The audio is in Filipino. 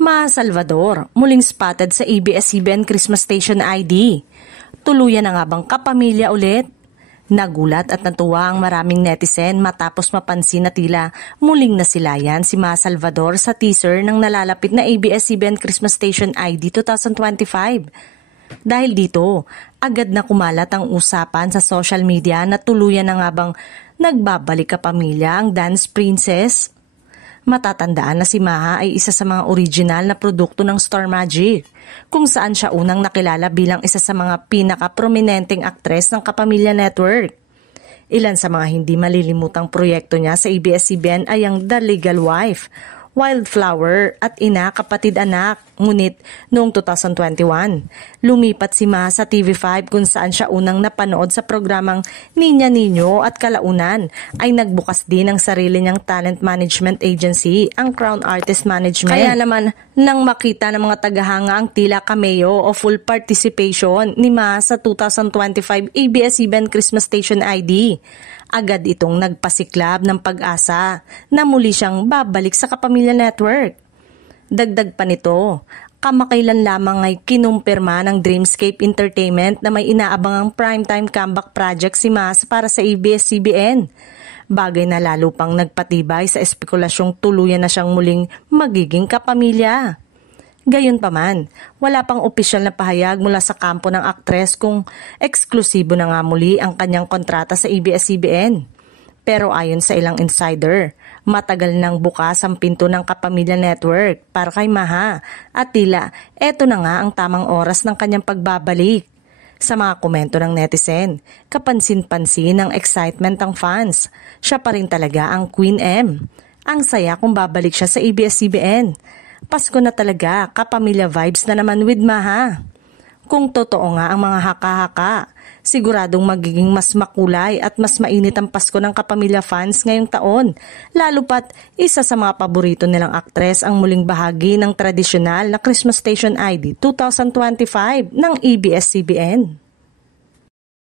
Ma Salvador, muling spotted sa ABS-CBN Christmas Station ID. Tuluyan na nga bang kapamilya ulit? Nagulat at natuwa ang maraming netizen matapos mapansin na tila muling nasilayan si Ma Salvador sa teaser ng nalalapit na ABS-CBN Christmas Station ID 2025. Dahil dito, agad na kumalat ang usapan sa social media na tuluyan na nga bang nagbabalik kapamilya ang dance princess. Matatandaan na si Maha ay isa sa mga original na produkto ng Star Magic, kung saan siya unang nakilala bilang isa sa mga pinaka-prominenteng aktres ng Kapamilya Network. Ilan sa mga hindi malilimutang proyekto niya sa ABS-CBN ay ang The Legal Wife, Wildflower at Ina Kapatid Anak. Ngunit noong 2021, lumipat si Ma sa TV5 kung saan siya unang napanood sa programang Niña Niño at kalaunan ay nagbukas din ng sarili niyang talent management agency, ang Crown Artist Management. Kaya naman, nang makita ng mga tagahanga ang tila cameo o full participation ni Ma sa 2025 ABS-CBN Christmas Station ID, agad itong nagpasiklab ng pag-asa na muli siyang babalik sa Kapamilya Network. Dagdag pa nito, kamakailan lamang ay kinumpirma ng Dreamscape Entertainment na may inaabangang primetime comeback project si Mas para sa ABS-CBN. Bagay na lalo pang nagpatibay sa espekulasyong tuluyan na siyang muling magiging kapamilya. Gayunpaman, wala pang opisyal na pahayag mula sa kampo ng aktres kung eksklusibo na nga muli ang kanyang kontrata sa ABS-CBN. Pero ayon sa ilang insider, matagal nang bukas ang pinto ng Kapamilya Network para kay Maha at tila eto na nga ang tamang oras ng kanyang pagbabalik. Sa mga komento ng netizen, kapansin-pansin ang excitement ng fans. Siya pa rin talaga ang Queen M. Ang saya kung babalik siya sa ABS-CBN. Pasko na talaga, kapamilya vibes na naman with Maha. Kung totoo nga ang mga haka-haka, siguradong magiging mas makulay at mas mainit ang Pasko ng Kapamilya fans ngayong taon. Lalo pat isa sa mga paborito nilang aktres ang muling bahagi ng tradisyonal na Christmas Station ID 2025 ng ABS-CBN.